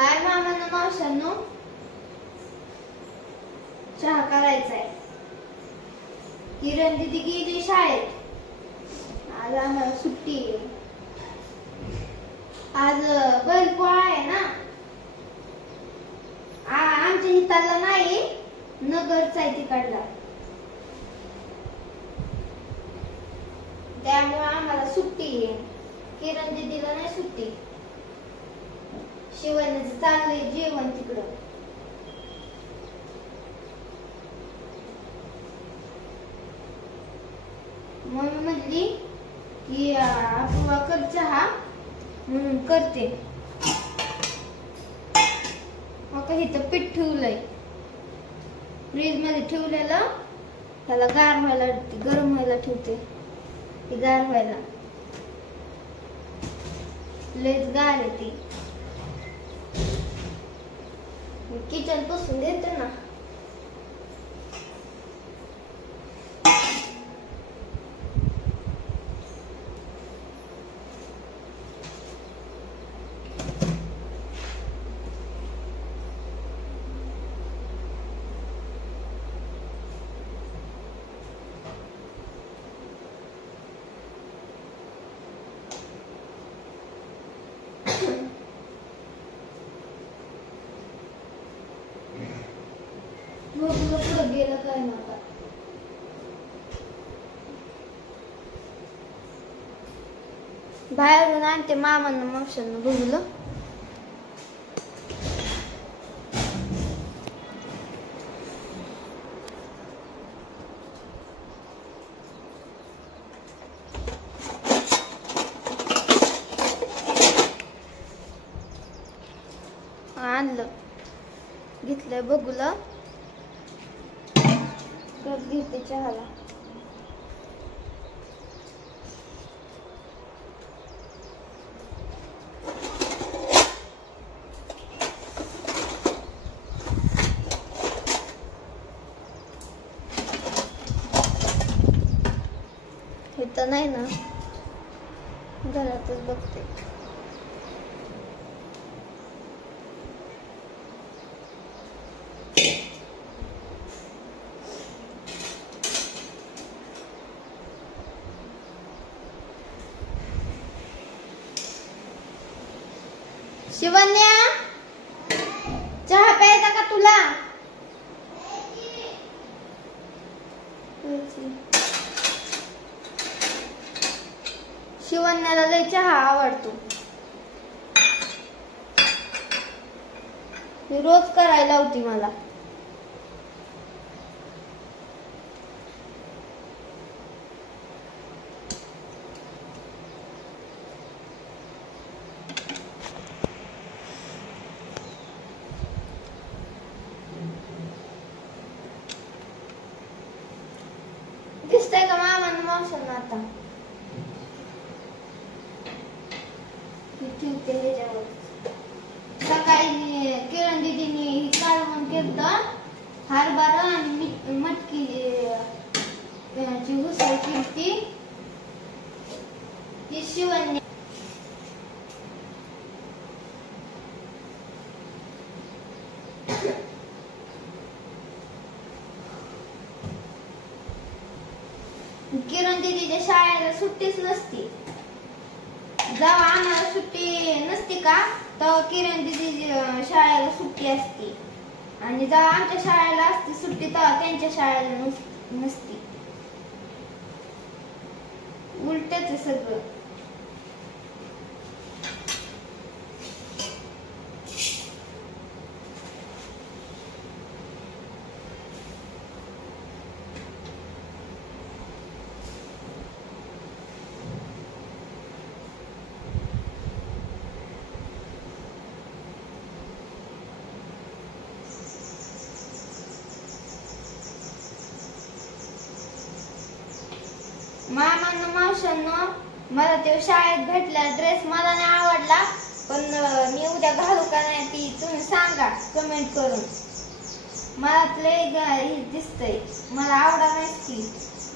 हाय मामांना मावशांनो, चहा करायचा आहे. किरण दीदी गेली शाळेत. आज आम्हाला सुट्टी आहे. आज बैलपोळा आहे ना. आमच्या हिताला नाही, नगरचा आहे तिकडला. त्यामुळे आम्हाला सुट्टी आहे. किरण दीदीला नाही सुट्टी. शिवण्याचं चाललंय जेवण तिकडं. मम्मी म्हणली की आपण कर चहा, म्हणून करते. मग इथं पीठ ठेवलंय फ्रीज मध्ये ठेवलेलं. त्याला गार व्हायला, गरम व्हायला ठेवते. ते गार व्हायला लयच गार आहे ती. किचन पासून देते ना. पुढं गेलं काय नव्हता. बाहेरून आणते मामांना मावशांना बघलं. आणलं, घेतलंय बघूला. कप घेते चहाला. इथं नाही ना, घरातच बघते. शिवन्या, चहा प्यायचा का तुला? शिवन्याला लय चहा आवडतो. मी रोज करायला होती मला. दिसतंय का मामांना मावशांना आता? ठेवते ह्याच्यावर. सकाळी किरण दीदीने कालवण केलं, हरभरा आणि मटकी ची उसळ केली. ती शिवण्या किरण दीदीच्या शाळेला सुट्टीच नसती. जेव्हा आम्हाला सुट्टी नसती का, तेव्हा किरण दीदी शाळेला सुट्टी असती. आणि जेव्हा आमच्या शाळेला असती सुट्टी, तेव्हा त्यांच्या शाळेला नसती. उलटच आहे सगळं. मामांना मावशांना, मला ते शाळेत भेटला ड्रेस मला नाही आवडला, पण मी उद्या घालू का नाही ती तुम्ही सांगा कमेंट करून. मला लय दिसतंय, मला आवडा नाही ती.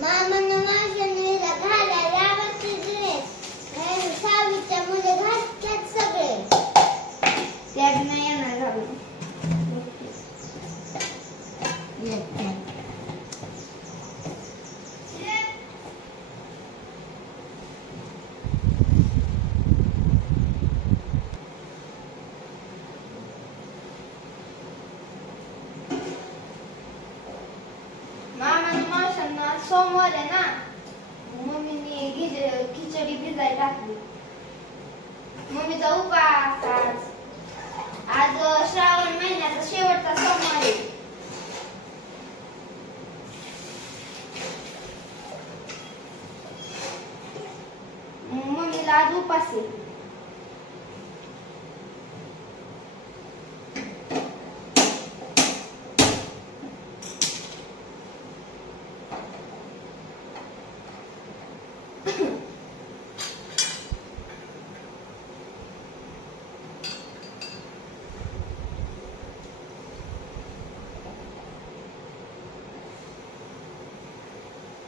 मामांना मावशांना घालायला आवडते ड्रेस. 6वीच्या मुले घालतात सगळे. त्या नाही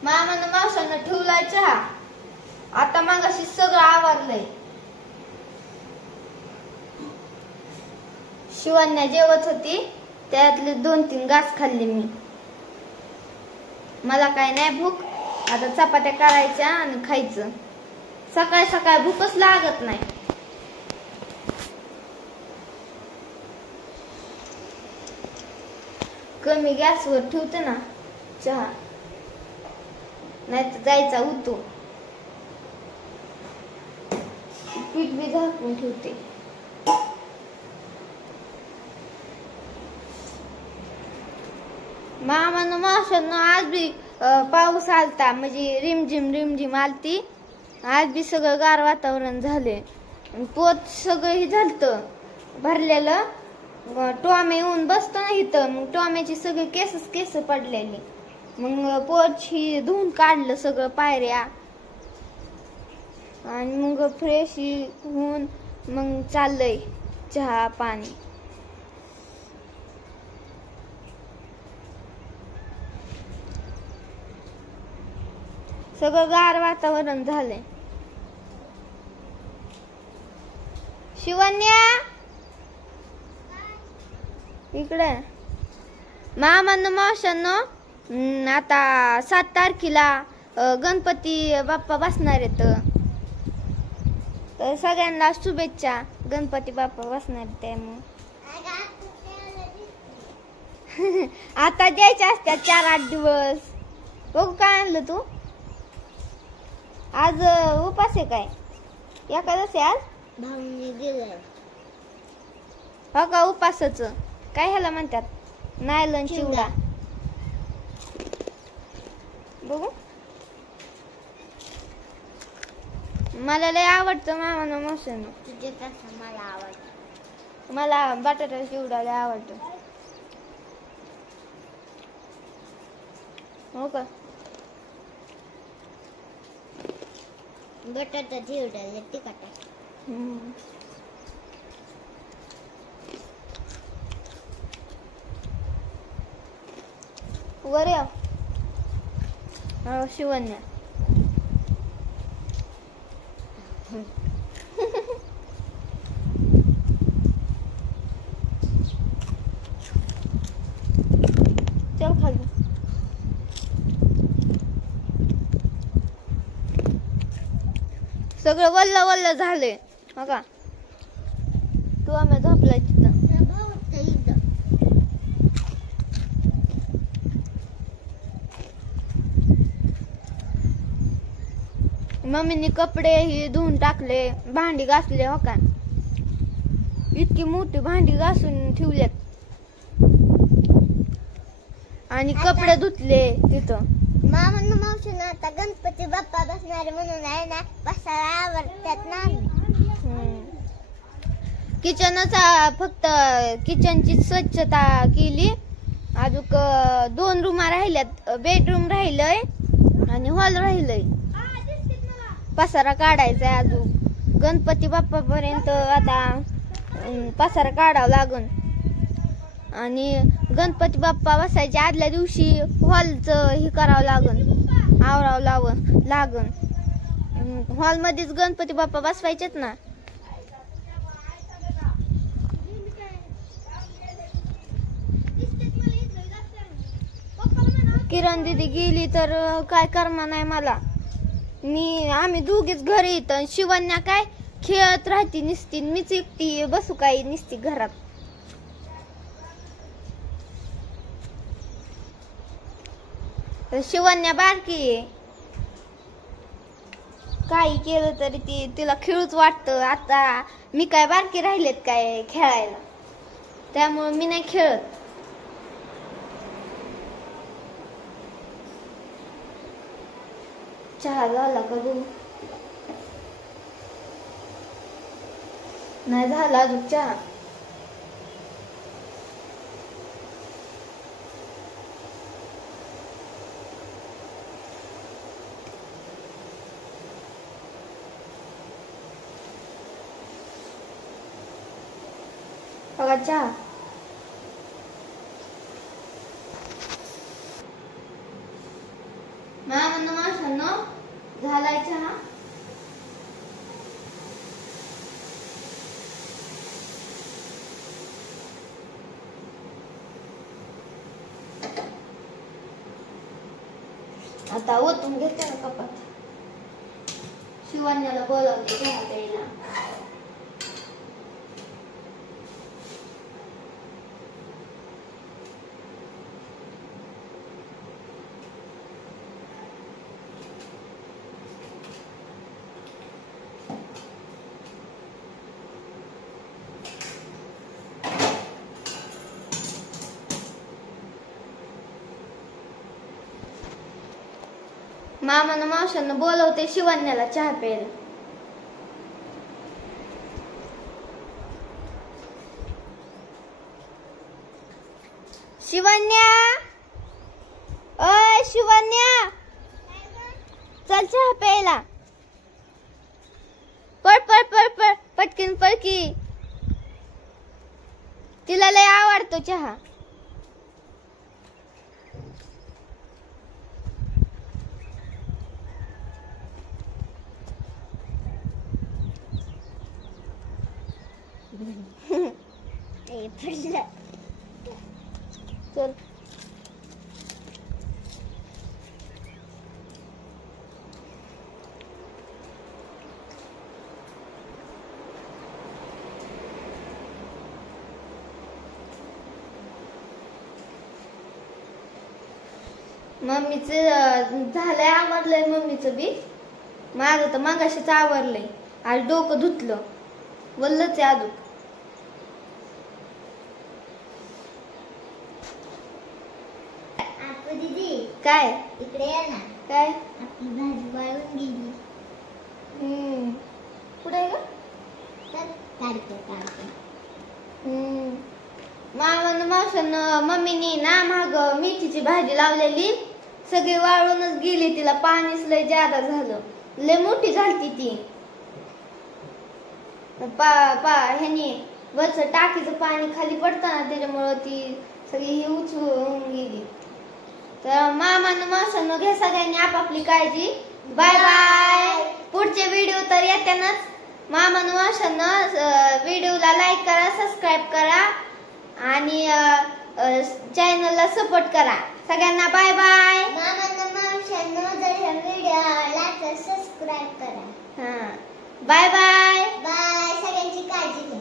मामानं मावसानं ठेवलाय चहा. आता मगाशी सगळं आवरलंय. शिवण्या जेवत होती, त्यातले 2-3 घास खाल्ले मी. मला काय नाही भूक. आता चपात्या करायच्या आणि खायचं. सकाळी सकाळी भूकच लागत नाही. कमी गॅसवर ठेवते ना चहा, नाही तर जायचा उतू. पीठ बी झाकून ठेवते. मामानं मावसानं आज बी पाऊस आलता, म्हणजे रिमझिम आलती. आज बी सगळं गार वातावरण झाले. पोट सगळं ही झालतं भरलेलं. टॉमे येऊन बसतो ना इथं, मग टॉमेची सगळे केस पडलेली. मग पोटची धुवून काढलं सगळं पायऱ्या, आणि मग फ्रेश होऊन मग चाललंय चहा पाणी. सगळं गार वातावरण झालंय. शिवण्या इकडे. मामानं मावशानं आता 7 तारखेला गणपती बाप्पा बसणार आहेत. तर सगळ्यांना शुभेच्छा. गणपती बाप्पा बसणार त्यामुळे आता द्यायच्या असत्या 4-8 दिवस. बघू काय आणलं तू आज. उपास आहे काय? एकादशी आज. भाऊनी दिलंय. हो का? उपासाचं काय ह्याला म्हणतात? नायलन चिवडा. बघू. मला लय आवडतं मामानं मावसानं. तुझ्यापेक्षा मला आवडतं. मला बटाटा चिवडा लय आवडतो. हो का? बटाटा चिवडा लय तिखट आहे. वर या. शिवण्या चल खाली. सगळं वल्ल झालंय. हो का? तू आम्ही झोपलाय तिथं. मम्मीने कपडे ही धुवून टाकले, भांडी घासले. हो का? इतकी मोठी भांडी घासून ठेवलेत आणि कपडे धुतले तिथं. मामानं मावशीनं आता गणपती बाप्पा बसणार म्हणून आहे ना, पसारा आवडतात ना. किचनच फक्त किचनची स्वच्छता केली. अजून 2 रूम राहिल्यात. बेडरूम राहिलंय आणि हॉल राहिलंय. पसारा काढायचा आहे अजून. गणपती बाप्पा पर्यंत आता पसारा काढावं लागन. आणि गणपती बाप्पा बसायच्या आदल्या दिवशी हॉलचं हे करावं लागन, आवरावं लागन. हॉल मध्येच गणपती बाप्पा बसवायचेत ना. किरण दीदी गेली तर काय करणार नाही मला. आम्ही दोघीच घरी येतो. शिवण्या काय खेळत राहती निसती. मीच एकटी बसू काय निसती घरात. शिवण्या बारकी आहे. काही केलं तरी तिला खेळूच वाटतं. आता मी काय बारकी राहिलेत काय खेळायला, त्यामुळे मी नाही खेळत. चहा झाला का बघू? नाही झाला अजून चहा. बघा चहा. मामा झालाय चहा. आता ओतून घेते ना कपात. शिवण्याला बोलावते चहा प्यायला. मामानं मावशांना बोलवते शिवण्याला चहा प्यायला. शिवण्या, अय शिवण्या, चल चहा प्यायला. पळ पळ पळ पळ, पटकन पळ की. तिला लय आवडतो चहा. चल. मम्मीच झालंय, आवरलंय मम्मीचं बी. माझं तर मगाशीच आवरलंय. आज डोकं धुतलं, वल्लच आहे अजून. दीदी काय इकडे या ना. काय आपली भाजी वाळून गेली. कुठे आहे ग? काढते. मामानं मावशानं मम्मीनी ना माग मेथीची भाजी लावलेली, सगळी वाळूनच गेली. तिला पाणीच लय जादा झालं. लय मोठी झालती ती. ह्यानी वरचं टाकीचं पाणी खाली पडतं ना, त्याच्यामुळं ती सगळी ही उचलून गेली. तर मामानं मावशानं घ्या सगळ्यांनी आपापली काळजी. Bye bye. पुढचे व्हिडिओ तर येतानच. मामानं मावशानं व्हिडिओला लाईक करा, सबस्क्राईब करा आणि चॅनलला सपोर्ट करा. सगळ्यांना बाय बाय. मामांना मावशांना जर हा व्हिडिओ आवडला तर सबस्क्राईब करा. Bye bye. बाय. सगळ्यांची काळजी घ्या.